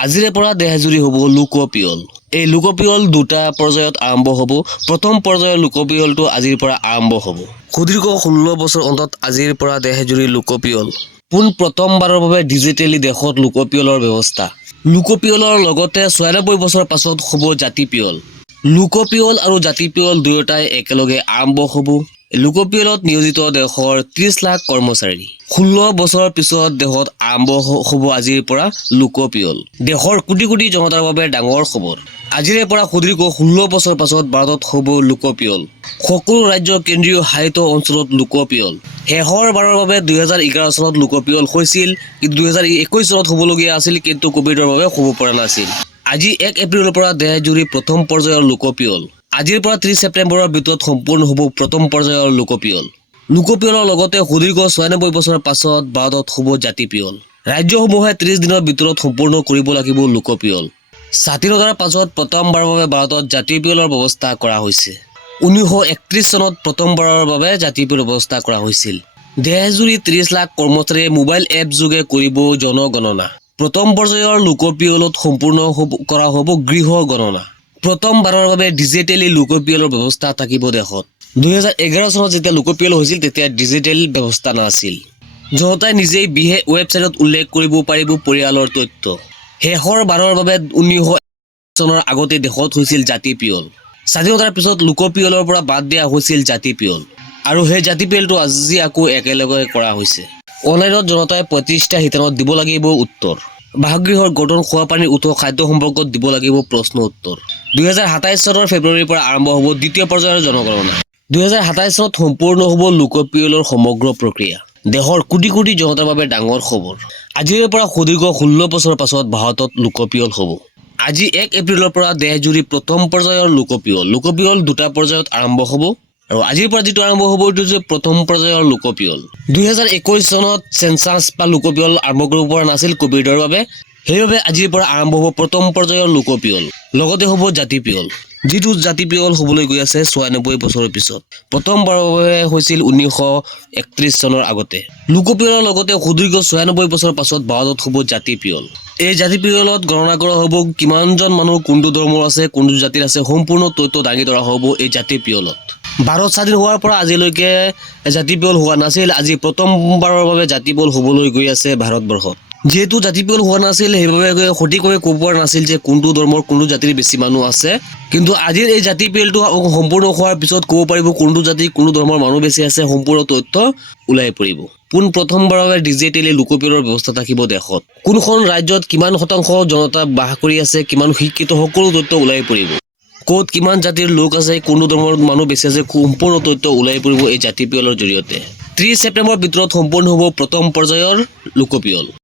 আজিৰে পৰা দেহজুৰি হ'ব লোকপিয়ল। এই লোকপিয়ল দুটা পৰ্যায়ত আৰম্ভ হ'ব। প্ৰথম পৰ্যায়ৰ লোকপিয়লটো আজিৰ পৰা আৰম্ভ হ'ব। সুদীৰ্ঘ 16 বছৰ অন্তত আজিৰ পৰা দেহজুৰি লোকপিয়ল। পোন প্ৰথমবাৰৰ বাবে ডিজিটেলি দেশত লোকপিয়লৰ ব্যৱস্থা। লোকপিয়লৰ লগতে 96 বছৰ পাছত হ'ব জাতিপিয়ল। লোকপিয়ল আৰু জাতিপিয়ল দুয়োটাই একেলগে আৰম্ভ হ'ব। লোকপিয়লত নিয়োজিত দেশৰ 30 লাখ কৰ্মচাৰী। 16 বছৰৰ পিছত দেশত আৰম্ভ হ'ব আজিৰ পৰা লোকপিয়ল। দেশৰ কোটি কোটি জনতাৰ বাবে ডাঙৰ খবৰ। আজিৰে পৰা সুদীৰ্ঘ 16 বছৰ পাছত ভাৰতত হ'ব লোকপিয়ল। সকলো ৰাজ্য কেন্দ্ৰীয় শাসিত অঞ্চলত লোকপিয়ল। শেষৰ বাৰৰ বাবে 2011 চনত লোকপিয়ল হৈছিল, কিন্তু 2021 চনত হ'বলগীয়া আছিল, কিন্তু কোভিডৰ বাবে হ'ব পৰা নাছিল। আজি 1 এপ্ৰিলৰ পৰা দেশজুৰি প্ৰথম পৰ্যায়ৰ লোকপিয়ল। আজিৰ পৰা 30 ছেপ্টেম্বৰৰ ভিতৰত সম্পূৰ্ণ হ'ব প্ৰথম পৰ্যায়ৰ লোকপিয়ল। লোকপিয়লৰ লগতে সুদীৰ্ঘ 96 বছৰৰ পাছত ভাৰতত হ'ব জাতিপিয়ল। ৰাজ্যসমূহে 30 দিনৰ ভিতৰত সম্পূৰ্ণ কৰিব লাগিব লোকপিয়ল। স্বাধীনতাৰ পাছত প্ৰথমবাৰৰ বাবে ভাৰতত জাতিপিয়লৰ ব্যৱস্থা কৰা হৈছে। 1931 চনত প্ৰথমবাৰৰ বাবে জাতিপিয়লৰ ব্যৱস্থা কৰা হৈছিল। দেশজুৰি 30 লাখ কৰ্মচাৰীয়ে মোবাইল এপ যোগে কৰিব জনগণনা। প্ৰথম পৰ্যায়ৰ লোকপিয়লত সম্পূৰ্ণ কৰা হ'ব গৃহ গণনা। প্ৰথমবাৰৰ বাবে ডিজিটেলি লোকপিয়লৰ ব্যৱস্থা থাকিব দেশত। 2011 চনত যেতিয়া লোকপিয়ল হৈছিল তেতিয়া ডিজিটেল ব্যৱস্থা নাছিল। জনতাই নিজেই বিশেষ ৱেবছাইটত উল্লেখ কৰিব পাৰিব পৰিয়ালৰ তথ্য। শেষৰ বাৰৰ বাবে 1901 চনৰ আগতে দেশত হৈছিল জাতিপিয়ল। স্বাধীনতাৰ পিছত লোকপিয়লৰ পৰা বাদ দিয়া হৈছিল জাতিপিয়ল। আৰু সেই জাতিপিয়লটো আজি আকৌ একেলগে কৰা হৈছে। অনলাইনত জনতাই 35টা শিতানত দিব লাগিব উত্তৰ। বাসগৃহৰ গঠন, খোৱাপানীৰ উৎস, খাদ্য সম্পৰ্কত দিব লাগিব প্ৰশ্ন উত্তৰ। 2027 চনৰ ফেব্ৰুৱাৰীৰ পৰা আৰম্ভ হ'ব দ্বিতীয় পৰ্যায়ৰ জনগণনা। 2027 চনত সম্পূৰ্ণ হ'ব লোকপিয়লৰ সমগ্ৰ প্ৰক্ৰিয়া। দেশৰ কোটি কোটি জনতাৰ বাবে ডাঙৰ খবৰ। আজিৰে পৰা সুদীৰ্ঘ 16 বছৰৰ পাছত ভাৰতত লোকপিয়ল হ'ব। আজি 1 এপ্ৰিলৰ পৰা দেশজুৰি প্ৰথম পৰ্যায়ৰ লোকপিয়ল। লোকপিয়ল দুটা পৰ্যায়ত আৰম্ভ হ'ব। আৰু আজিৰ পৰা যিটো আৰম্ভ হ'ব এইটো যে প্ৰথম পৰ্যায়ৰ লোকপিয়ল। 2021 চনত চেনচাছ বা লোকপিয়ল আৰম্ভ কৰিব পৰা নাছিল কোভিডৰ বাবে। সেইবাবে আজিৰ পৰা আৰম্ভ হ'ব প্ৰথম পৰ্যায়ৰ লোকপিয়ল। লগতে হ'ব জাতিপিয়ল। যিটো জাতিপিয়ল হ'বলৈ গৈ আছে 96 বছৰৰ পিছত। প্ৰথমবাৰৰ বাবে হৈছিল 1931 চনৰ আগতে। লোকপিয়লৰ লগতে সুদীৰ্ঘ 96 বছৰৰ পাছত ভাৰতত হ'ব জাতিপিয়ল। এই জাতিপিয়লত গণনা কৰা হ'ব কিমানজন মানুহ কোনটো ধৰ্মৰ আছে, কোনটো জাতিৰ আছে, সম্পূৰ্ণ তথ্য দাঙি ধৰা হ'ব এই জাতিপিয়লত। ভাৰত স্বাধীন হোৱাৰ পৰা আজিলৈকে জাতিপিয়ল হোৱা নাছিল। আজি প্ৰথমবাৰৰ বাবে জাতিপিয়ল হ'বলৈ গৈ আছে ভাৰতবৰ্ষত। যিহেতু জাতিপিয়ল হোৱা নাছিল সেইবাবে সঠিকভাৱে ক'ব পৰা নাছিল যে কোনটো ধৰ্মৰ কোনটো জাতিৰ বেছি মানুহ আছে। কিন্তু আজিৰ এই জাতিপিয়লটো সম্পূৰ্ণ হোৱাৰ পিছত ক'ব পাৰিব কোনটো জাতি কোনটো ধৰ্মৰ মানুহ বেছি আছে, সম্পূৰ্ণ তথ্য ওলাই পৰিব। পোন প্ৰথমবাৰৰ বাবে ডিজিটেলি লোকপিয়লৰ ব্যৱস্থা থাকিব দেশত। কোনখন ৰাজ্যত কিমান শতাংশ জনতা বাস কৰি আছে, কিমান শিক্ষিত, সকলো তথ্য ওলাই পৰিব। ক'ত কিমান জাতিৰ লোক আছে, কোনটো ধৰ্মৰ মানুহ বেছি আছে, সম্পূৰ্ণ তথ্য ওলাই পৰিব এই জাতিপিয়লৰ জৰিয়তে। 30 ছেপ্টেম্বৰৰ ভিতৰত সম্পূৰ্ণ হ'ব প্ৰথম পৰ্যায়ৰ লোকপিয়ল।